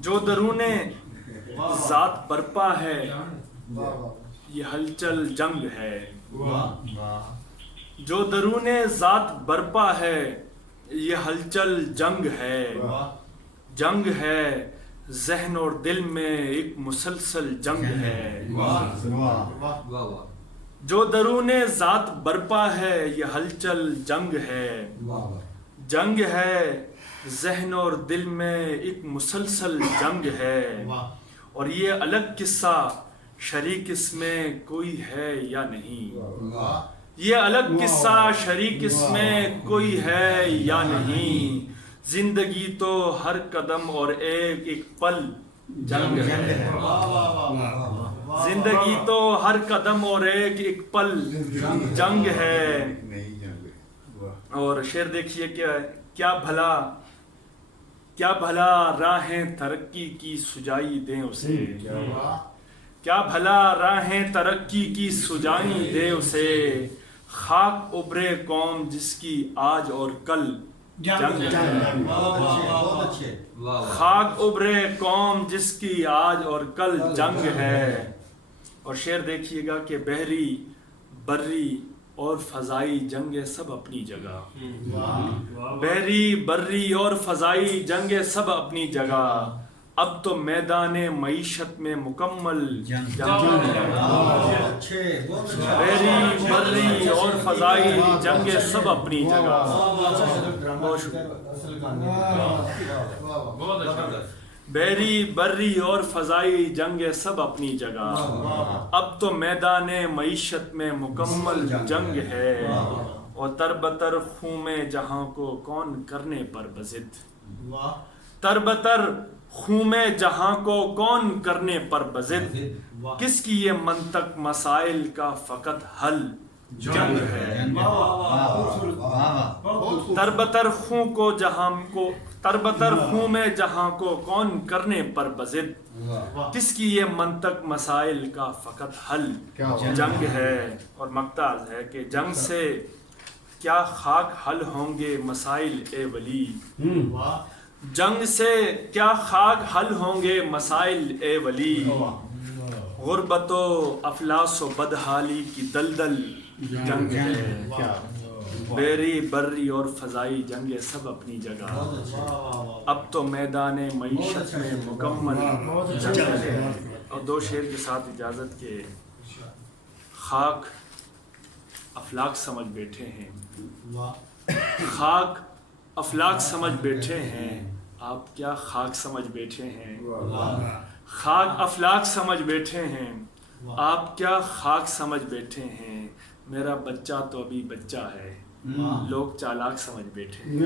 جو درون ذات برپا ہے یہ ہلچل جنگ ہے، جو درون ذات برپا ہے یہ ہلچل جنگ ہے، جنگ ہے ذہن اور دل میں ایک مسلسل جنگ ہے، جو درون ذات برپا ہے یہ ہلچل جنگ ہے، جنگ ہے ذہن اور دل میں ایک مسلسل جنگ ہے، اور یہ الگ قصہ شریک اس میں کوئی ہے یا نہیں، یہ الگ قصہ شریک اس میں کوئی ہے یا نہیں، زندگی تو ہر قدم اور ایک ایک پل جنگ ہے، زندگی تو ہر قدم اور ایک ایک پل جنگ ہے۔ اور شعر دیکھیے کیا بھلا راہیں ترقی کی سجائی دیں اسے، کیا بھلا راہیں ترقی کی سجائی دے اسے، خاک ابرے قوم جس کی آج اور کل جنگ ہے، خاک ابرے قوم جس کی آج اور کل جنگ ہے۔ اور شعر دیکھیے گا کہ بحری بری اور فضائی جنگ سب اپنی جگہ، بحری بری اور فضائی جنگ سب اپنی جگہ، اب تو میدان معیشت میں مکمل جنگ ہے، بحری بری اور فضائی جنگ سب اپنی جگہ۔ بحری بری اور فضائی جنگ سب اپنی جگہ، اب تو میدان معیشت میں مکمل جنگ ہے، اور تربتر خوں میں جہاں کو کون کرنے پر بضد، تربتر خوں میں جہاں کو کون کرنے پر بضد، کس کی یہ منطق مسائل کا فقط حل جنگ ہے، تربتر خوں کو جہاں کو تربتر خوں میں جہاں کو کون کرنے پر بضد، کس کی یہ منطق مسائل کا فقط حل جنگ ہے۔ اور مقطع ہے کہ جنگ سے کیا خاک حل ہوں گے مسائل اے ولی، جنگ سے کیا خاک حل ہوں گے مسائل اے ولی، غربت و افلاس و بدحالی کی دلدل جنگ ہے، بحری بری اور فضائی جنگ سب اپنی جگہ، اب تو میدان معیشت میں مکمل جنگ ہے۔ اور دو شعر کے ساتھ اجازت کے خاک افلاک سمجھ بیٹھے ہیں، خاک افلاک سمجھ بیٹھے ہیں، آپ کیا خاک سمجھ بیٹھے ہیں، خاک افلاک سمجھ بیٹھے ہیں، آپ کیا خاک سمجھ بیٹھے ہیں، میرا بچہ تو ابھی بچہ ہے، لوگ چالاک سمجھ بیٹھے ہیں۔